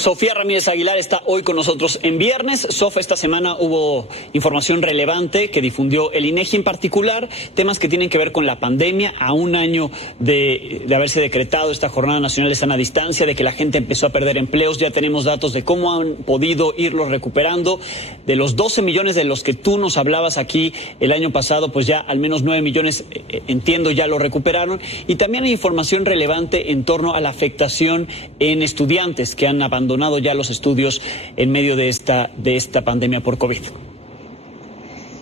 Sofía Ramírez Aguilar está hoy con nosotros en viernes. Sof, esta semana hubo información relevante que difundió el INEGI, en particular temas que tienen que ver con la pandemia, a un año de haberse decretado esta Jornada Nacional de Sana Distancia, de que la gente empezó a perder empleos. Ya tenemos datos de cómo han podido irlos recuperando. De los 12 millones de los que tú nos hablabas aquí el año pasado, pues ya al menos 9 millones, entiendo, ya lo recuperaron. Y también hay información relevante en torno a la afectación en estudiantes que han abandonado ya los estudios en medio de esta pandemia por COVID.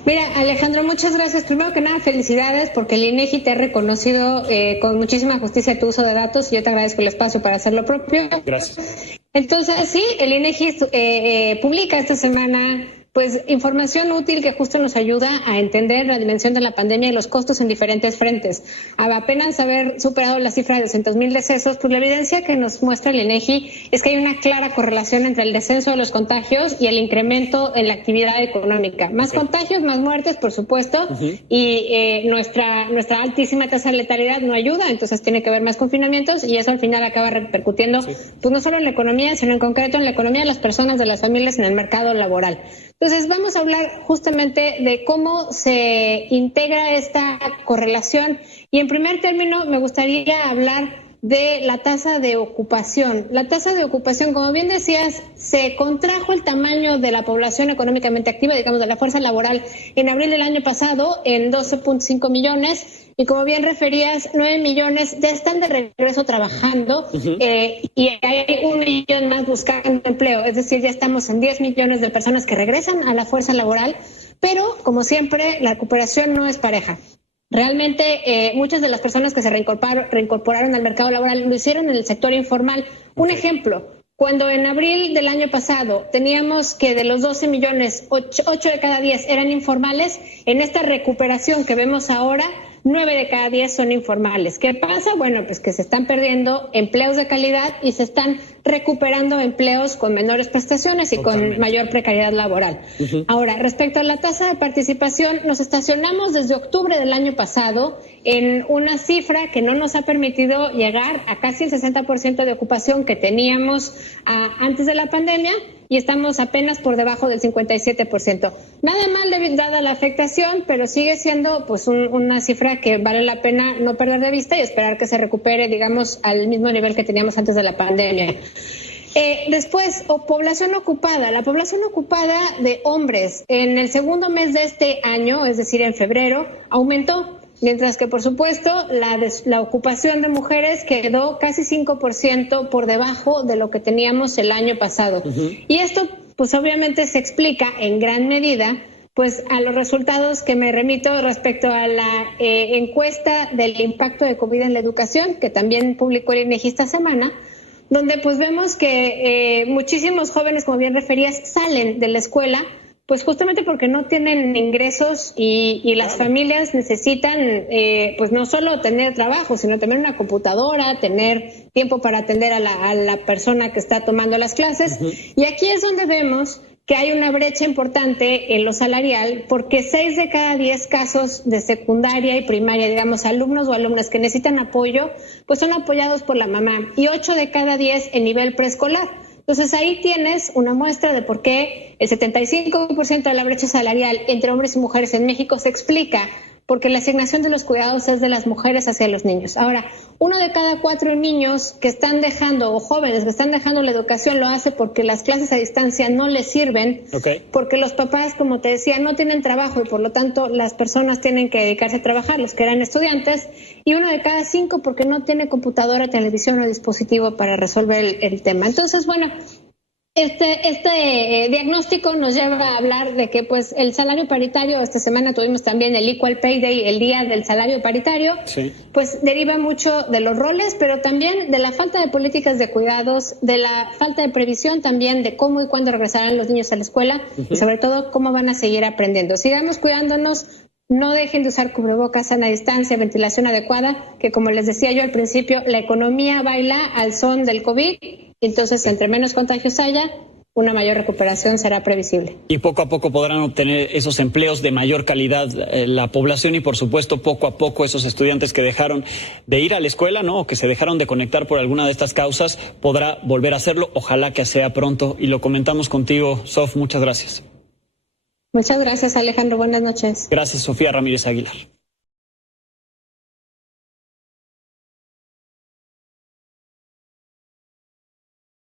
Mira, Alejandro, muchas gracias. Primero que nada, felicidades, porque el INEGI te ha reconocido con muchísima justicia tu uso de datos y yo te agradezco el espacio para hacer lo propio. Gracias. Entonces, sí, el INEGI publica esta semana pues información útil que justo nos ayuda a entender la dimensión de la pandemia y los costos en diferentes frentes. Apenas haber superado la cifra de 200,000 decesos, pues la evidencia que nos muestra el INEGI es que hay una clara correlación entre el descenso de los contagios y el incremento en la actividad económica. Más contagios, más muertes, por supuesto, y nuestra altísima tasa de letalidad no ayuda, entonces tiene que haber más confinamientos y eso al final acaba repercutiendo pues no solo en la economía, sino en concreto en la economía de las personas, de las familias, en el mercado laboral. Entonces vamos a hablar justamente de cómo se integra esta correlación y en primer término me gustaría hablar de la tasa de ocupación. La tasa de ocupación, como bien decías, se contrajo el tamaño de la población económicamente activa, digamos de la fuerza laboral, en abril del año pasado en 12.5 millones. Y como bien referías, 9 millones ya están de regreso trabajando y hay 1 millón más buscando empleo. Es decir, ya estamos en 10 millones de personas que regresan a la fuerza laboral, pero como siempre, la recuperación no es pareja. Realmente muchas de las personas que se reincorporaron al mercado laboral lo hicieron en el sector informal. Un ejemplo, cuando en abril del año pasado teníamos que de los 12 millones, 8 de cada 10 eran informales, en esta recuperación que vemos ahora, 9 de cada 10 son informales. ¿Qué pasa? Bueno, pues que se están perdiendo empleos de calidad y se están recuperando empleos con menores prestaciones y con mayor precariedad laboral. Ahora, respecto a la tasa de participación, nos estacionamos desde octubre del año pasado en una cifra que no nos ha permitido llegar a casi el 60% de ocupación que teníamos antes de la pandemia y estamos apenas por debajo del 57%. Nada mal dada la afectación, pero sigue siendo pues una cifra que vale la pena no perder de vista y esperar que se recupere, digamos, al mismo nivel que teníamos antes de la pandemia. Después, población ocupada. La población ocupada de hombres en el segundo mes de este año, es decir, en febrero, aumentó. Mientras que, por supuesto, la ocupación de mujeres quedó casi 5% por debajo de lo que teníamos el año pasado. Y esto, pues obviamente se explica en gran medida pues a los resultados que me remito respecto a la encuesta del impacto de COVID en la educación, que también publicó el INEGI esta semana, donde pues vemos que muchísimos jóvenes, como bien referías, salen de la escuela pues justamente porque no tienen ingresos y las familias necesitan pues no solo tener trabajo, sino también una computadora, tener tiempo para atender a la persona que está tomando las clases. Y aquí es donde vemos que hay una brecha importante en lo salarial, porque 6 de cada 10 casos de secundaria y primaria, digamos, alumnos o alumnas que necesitan apoyo, pues son apoyados por la mamá, y 8 de cada 10 en nivel preescolar. Entonces ahí tienes una muestra de por qué el 75% de la brecha salarial entre hombres y mujeres en México se explica porque la asignación de los cuidados es de las mujeres hacia los niños. Ahora, 1 de cada 4 niños que están dejando, o jóvenes que están dejando la educación, lo hace porque las clases a distancia no les sirven, porque los papás, como te decía, no tienen trabajo y por lo tanto las personas tienen que dedicarse a trabajar, los que eran estudiantes, y 1 de cada 5 porque no tiene computadora, televisión o dispositivo para resolver el tema. Entonces, bueno, Este diagnóstico nos lleva a hablar de que pues el salario paritario, esta semana tuvimos también el Equal Pay Day, el día del salario paritario, pues deriva mucho de los roles, pero también de la falta de políticas de cuidados, de la falta de previsión también de cómo y cuándo regresarán los niños a la escuela y sobre todo cómo van a seguir aprendiendo. Sigamos cuidándonos, no dejen de usar cubrebocas, sana distancia, ventilación adecuada, que como les decía yo al principio, la economía baila al son del COVID. Entonces, entre menos contagios haya, una mayor recuperación será previsible. Y poco a poco podrán obtener esos empleos de mayor calidad la población y, por supuesto, poco a poco esos estudiantes que dejaron de ir a la escuela, ¿no?, o que se dejaron de conectar por alguna de estas causas, podrá volver a hacerlo. Ojalá que sea pronto. Y lo comentamos contigo, Sof. Muchas gracias. Muchas gracias, Alejandro. Buenas noches. Gracias, Sofía Ramírez Aguilar.